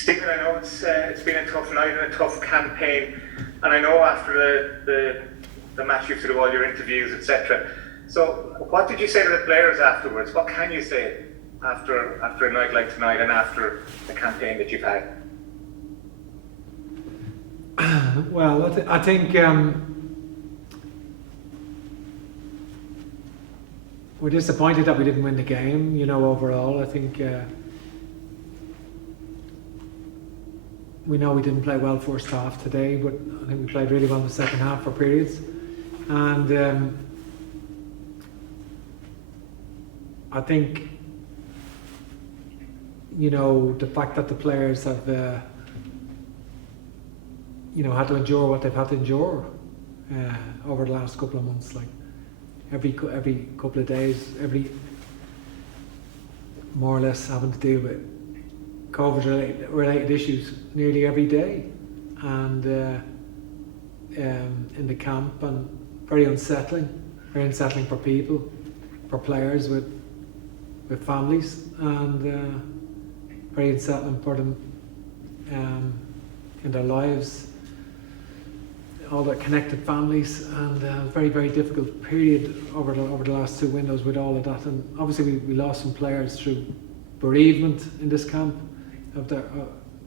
Stephen, I know it's been a tough night and a tough campaign, and I know after the match you did all your interviews, etc. So, what did you say to the players afterwards? What can you say after a night like tonight and after the campaign that you've had? Well, I think we're disappointed that we didn't win the game. Overall, I think we know we didn't play well first half today, but I think we played really well in the second half for periods. And I think, the fact that the players have, had to endure what they've had to endure over the last couple of months, like every couple of days, more or less having to deal with COVID-related issues nearly every day, and in the camp, and very unsettling for people, for players with families, and very unsettling for them in their lives, all the connected families, and very, very difficult period over the last two windows with all of that. And obviously we lost some players through bereavement in this camp. Of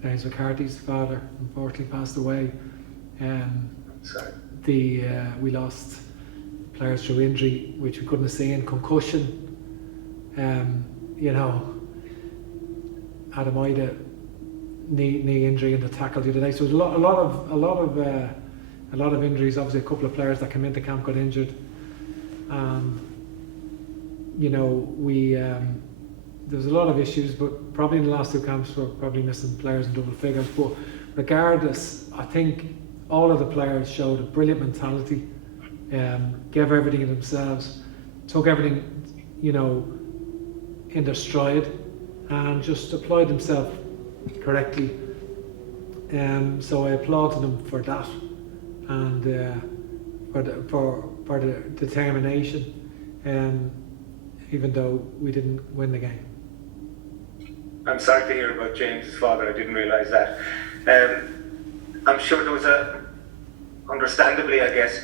James McCarthy's father unfortunately passed away. We lost players through injury which we couldn't have seen, concussion. Adam Ida knee injury in the tackle the other day. So there's a lot of injuries. Obviously, a couple of players that came into camp got injured. There's a lot of issues, but probably in the last two camps we're probably missing players in double figures. But regardless, I think all of the players showed a brilliant mentality, gave everything in themselves, took everything, in their stride, and just applied themselves correctly. So I applaud them for that, and for the determination, even though we didn't win the game. I'm sorry to hear about James's father. I didn't realise that. I'm sure there was understandably, I guess,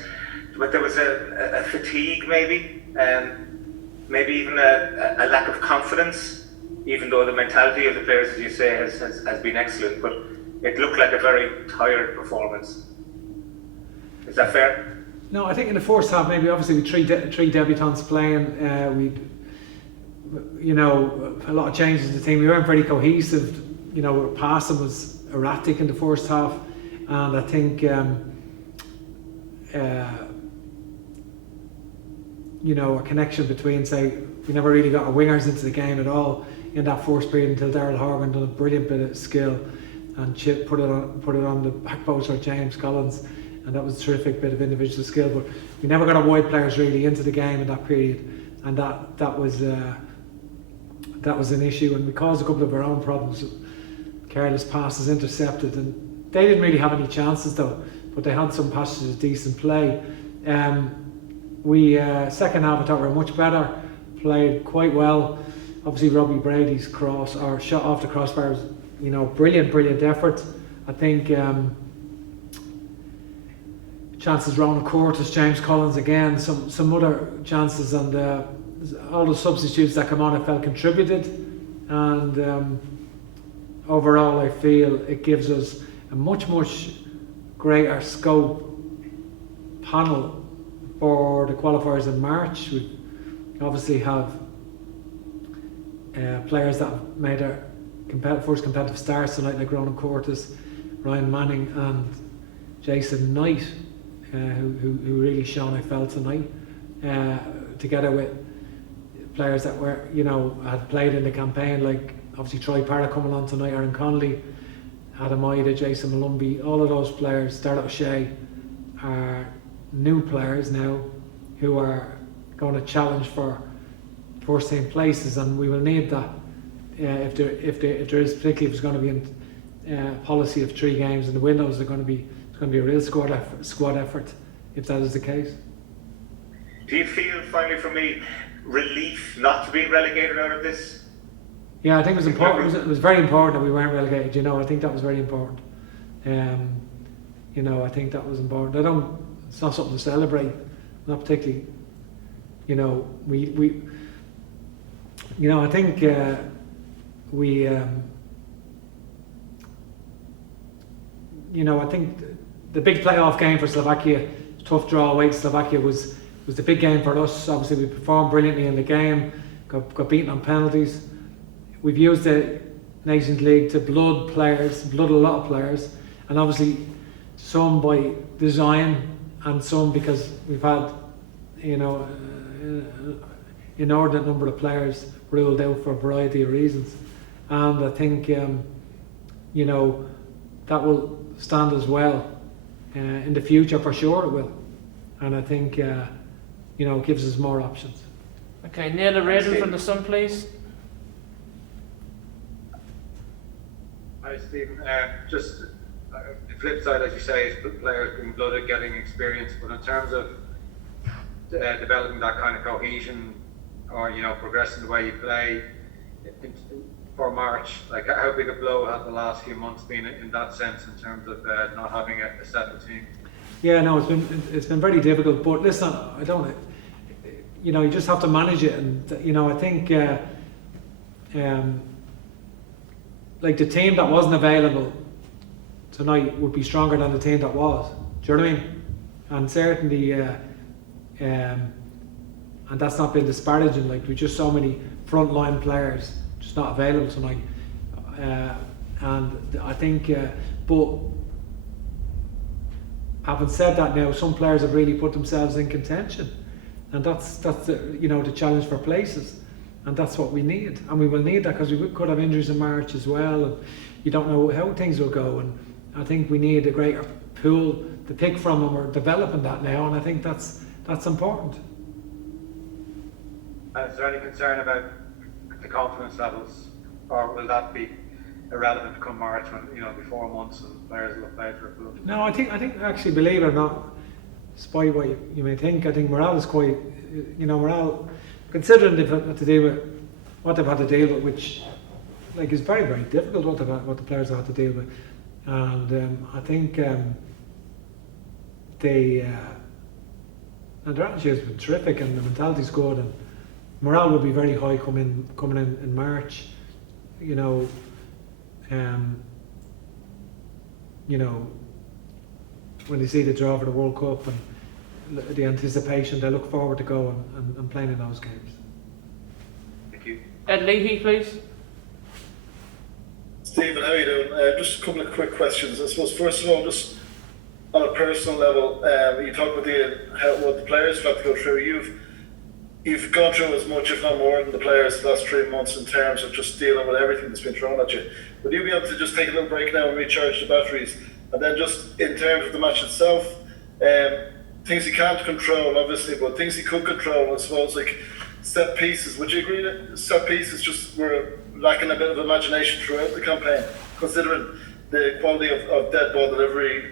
but there was a fatigue, maybe even a lack of confidence, even though the mentality of the players, as you say, has been excellent. But it looked like a very tired performance. Is that fair? No, I think in the first half, maybe obviously with three debutants playing, a lot of changes in the team. We weren't very cohesive. Passing was erratic in the first half, and I think a connection between, say, we never really got our wingers into the game at all in that first period until Daryl Horgan done a brilliant bit of skill and Chip put it on the back post for James Collins, and that was a terrific bit of individual skill. But we never got our wide players really into the game in that period, and that was an issue, and we caused a couple of our own problems. Careless passes intercepted, and they didn't really have any chances though, but they had some passages of decent play. We second half I thought we were much better, played quite well. Obviously Robbie Brady's cross or shot off the crossbar was, brilliant effort. I think chances Ronan Curtis, James Collins again, some other chances, and all the substitutes that come on I felt contributed, and overall I feel it gives us a much greater scope panel for the qualifiers in March. We obviously have players that have made their first competitive starts tonight, like Ronan Curtis, Ryan Manning and Jason Knight, who really shone, I felt, tonight, together with players that were, had played in the campaign, like obviously Troy Parra coming on tonight, Aaron Connolly, Adam Ida, Jason Malumbi. All of those players, Darragh O'Shea, are new players now who are going to challenge for first team places, and we will need that if there is, particularly if it's going to be in policy of 3 games in the windows. It's going to be a real squad effort if that is the case. Do you feel, finally for me, relief not to be relegated out of this? Yeah, I think it was important. It was very important that we weren't relegated. You know, I think that was very important. You know, I think that was important. It's not something to celebrate. Not particularly. You know, we. You know, I think we. You know, I think the big playoff game for Slovakia, tough draw away to Slovakia, was the big game for us. Obviously, we performed brilliantly in the game, got beaten on penalties. We've used the Nations League to blood a lot of players, and obviously some by design and some because we've had, you know, inordinate number of players ruled out for a variety of reasons. And I think, you know, that will stand as well in the future, for sure it will. And I think, you know, it gives us more options. Okay, Neil O'Riordan from the Sun, please. Hi, Stephen. Just the flip side, as you say, is players being blooded, getting experience. But in terms of developing that kind of cohesion, or you know, progressing the way you play for March, like how big a blow have the last few months been in that sense, in terms of not having a settled team? Yeah, no, it's been very difficult. But listen, I don't. You know, you just have to manage it, and you know, I think. Like the team that wasn't available tonight would be stronger than the team that was. Do you know what I mean? And certainly, and that's not been disparaging. Like we just so many frontline players just not available tonight, and I think. But having said that, now some players have really put themselves in contention, and that's you know, the challenge for places. And that's what we need, and we will need that because we could have injuries in March as well, and you don't know how things will go. And I think we need a greater pool to pick from, and we're developing that now. And I think that's important. Is there any concern about the confidence levels, or will that be irrelevant come March, when you know, be 4 months and players will have played for a club? No, I think actually, believe it or not, despite what you may think, I think morale is quite. You know, morale. Considering they've had to deal with what they've had to deal with, which like is very, very difficult, what the players have had to deal with, and I think and their attitude has been terrific, and the mentality's good, and morale will be very high coming in March. You know, when they see the draw for the World Cup and the anticipation, they look forward to going and playing in those games. Thank you. Ed Leahy, please. Stephen, how are you doing? Just a couple of quick questions. I suppose first of all, just on a personal level, you talk about what the players have had to go through. You've gone through as much, if not more, than the players the last 3 months in terms of just dealing with everything that's been thrown at you. Would you be able to just take a little break now and recharge the batteries? And then just in terms of the match itself, things you can't control, obviously, but things you could control, I suppose, like set pieces. Would you agree that set pieces just were lacking a bit of imagination throughout the campaign, considering the quality of dead ball delivery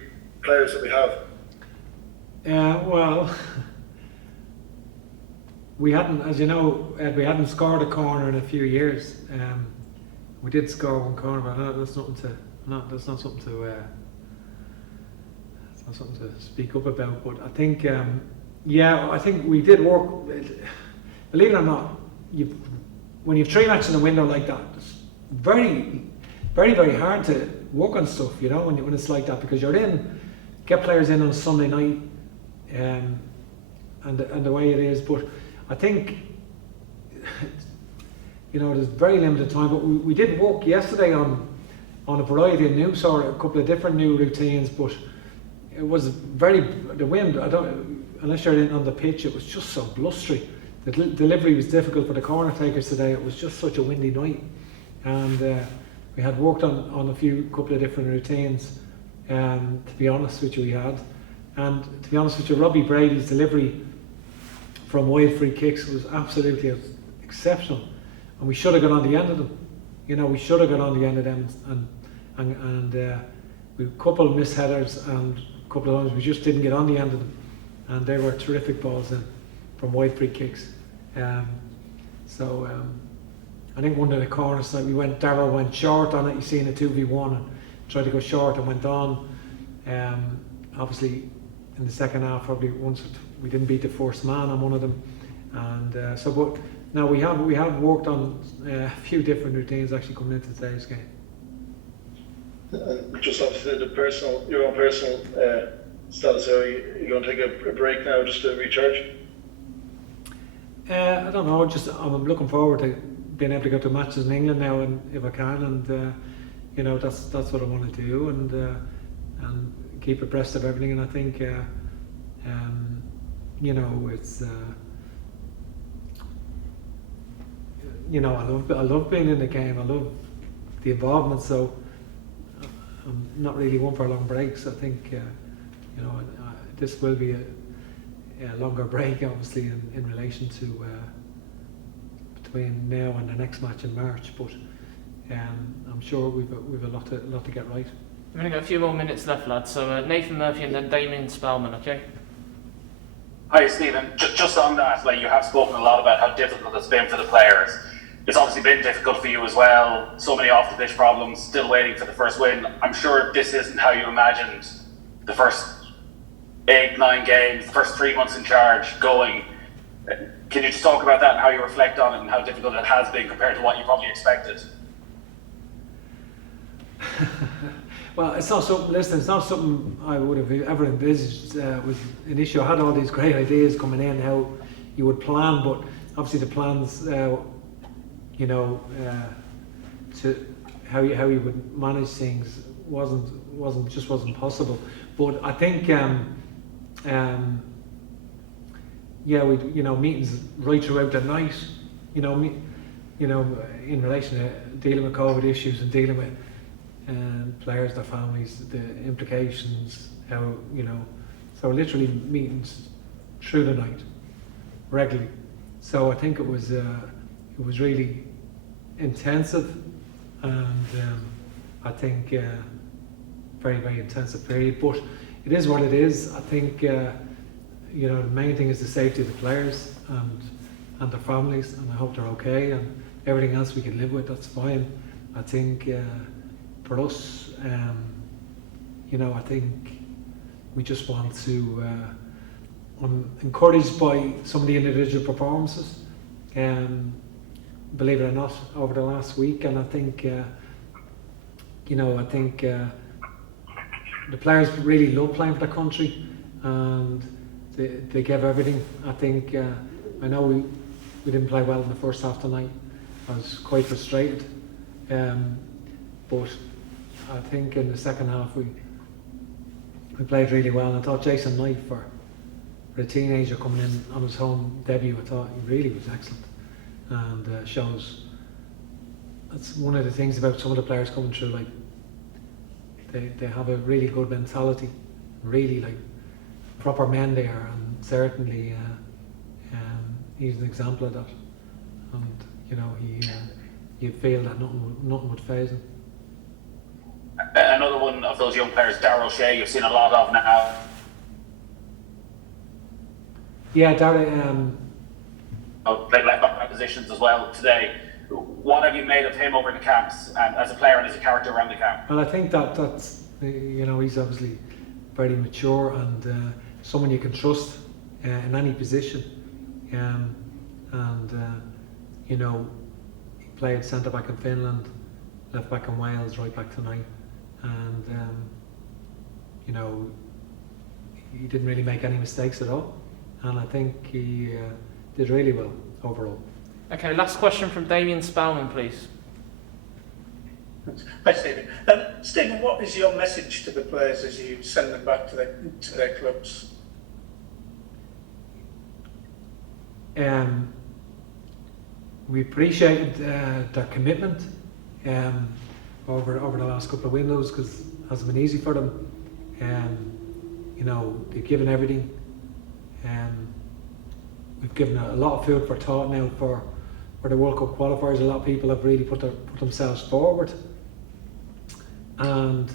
players that we have? Well, we hadn't, as you know, Ed, we hadn't scored a corner in a few years. We did score one corner, but that's not something to speak up about. But I think, I think we did work. Believe it or not, when you've 3 matches in a window like that, it's very, very, very hard to work on stuff. You know, when it's like that, because get players in on a Sunday night, and the way it is. But I think, you know, there's very limited time. But we did work yesterday on a variety of new a couple of different new routines, but. It was the wind, unless you're in on the pitch, it was just so blustery. The delivery was difficult for the corner takers today. It was just such a windy night. And we had worked on a couple of different routines, to be honest with you, we had. And to be honest with you, Robbie Brady's delivery from wide free kicks was absolutely exceptional. And we should have got on the end of them. You know, we should have got on the end of them. And we had a couple of missed headers and a couple of times we just didn't get on the end of them, and they were terrific balls in from wide free kicks. I think one of the corners, like Daryl went short on it. You seen a 2v1 and tried to go short and went on. Obviously, in the second half, probably once we didn't beat the first man on one of them, and but now we have worked on a few different routines actually coming into today's game. Just obviously your own personal status. Are you going to take a break now just to recharge? I don't know. I'm looking forward to being able to go to matches in England now, and if I can, and you know, that's what I want to do, and keep abreast of everything. And I think you know, it's you know, I love being in the game. I love the involvement. So I'm not really one for long breaks. I think you know, this will be a longer break, obviously, in relation to between now and the next match in March. But I'm sure we've a lot to get right. We've only got a few more minutes left, lads. So Nathan Murphy and then Damien Spellman, okay? Hi, Stephen. Just on that, like, you have spoken a lot about how difficult it's been for the players. It's obviously been difficult for you as well. So many off-the-pitch problems, still waiting for the first win. I'm sure this isn't how you imagined the first 8-9 games, the first 3 months in charge going. Can you just talk about that and how you reflect on it and how difficult it has been compared to what you probably expected? Well, it's not something. Listen, it's not something I would have ever envisaged was an issue. I had all these great ideas coming in, how you would plan, but obviously the plans, you know, to how you would manage things wasn't possible. But I think, yeah, we, you know, meetings right throughout the night, you know, in relation to dealing with COVID issues and dealing with players, their families, the implications, how, you know, so literally meetings through the night, regularly. So I think it was really intensive, and I think very, very intensive period. But it is what it is. I think you know, the main thing is the safety of the players and their families, and I hope they're okay. And everything else we can live with, that's fine. I think. For us, you know, I think we just want to, I'm encouraged by some of the individual performances, believe it or not, over the last week. And I think, you know, I think the players really love playing for the country, and they gave everything. I think, I know we didn't play well in the first half tonight. I was quite frustrated, but I think in the second half we played really well. And I thought Jason Knight, for a teenager coming in on his home debut, I thought he really was excellent, and shows. That's one of the things about some of the players coming through. Like they have a really good mentality, really like proper men there, and certainly he's an example of that. And you know, you'd feel that nothing would faze him. Another one of those young players, Daryl Shelvey, you've seen a lot of now. Yeah, Daryl. Played left back positions as well today. What have you made of him over in the camps, and as a player and as a character around the camp? Well, I think that's, you know, he's obviously very mature and someone you can trust in any position. You know, he played centre back in Finland, left back in Wales, right back tonight. And you know, he didn't really make any mistakes at all, and I think he did really well overall. Okay, last question from Damien Spellman, please. Hi, Stephen. Stephen, what is your message to the players as you send them back to their clubs? We appreciated their commitment over the last couple of windows, because it hasn't been easy for them. You know, they've given everything. We've given a lot of food for thought now for the World Cup qualifiers. A lot of people have really put themselves forward, and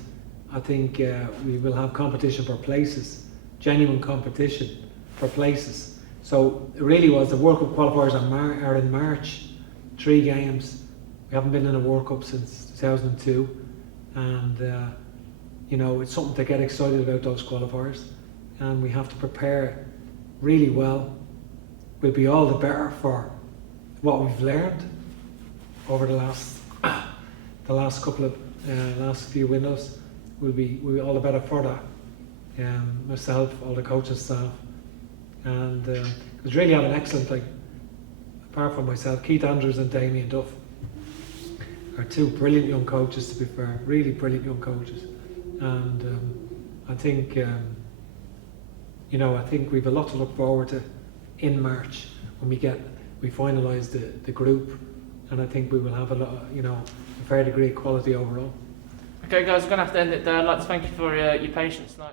I think we will have competition for places, genuine competition for places. So it really was, the World Cup qualifiers are in March, 3 games, We haven't been in a World Cup since 2002, and you know, it's something to get excited about, those qualifiers, and we have to prepare really well. We'll be all the better for what we've learned over the last couple of last few windows. We'll be all the better for that. Myself, all the coaching staff, and because really had an excellent, like, apart from myself, Keith Andrews and Damien Duff are two brilliant young coaches, to be fair, really brilliant young coaches, and I think you know, I think we've a lot to look forward to in March when we finalise the group, and I think we will have a fair degree of quality overall. Okay, guys, we're going to have to end it there. I'd like to thank you for your patience tonight.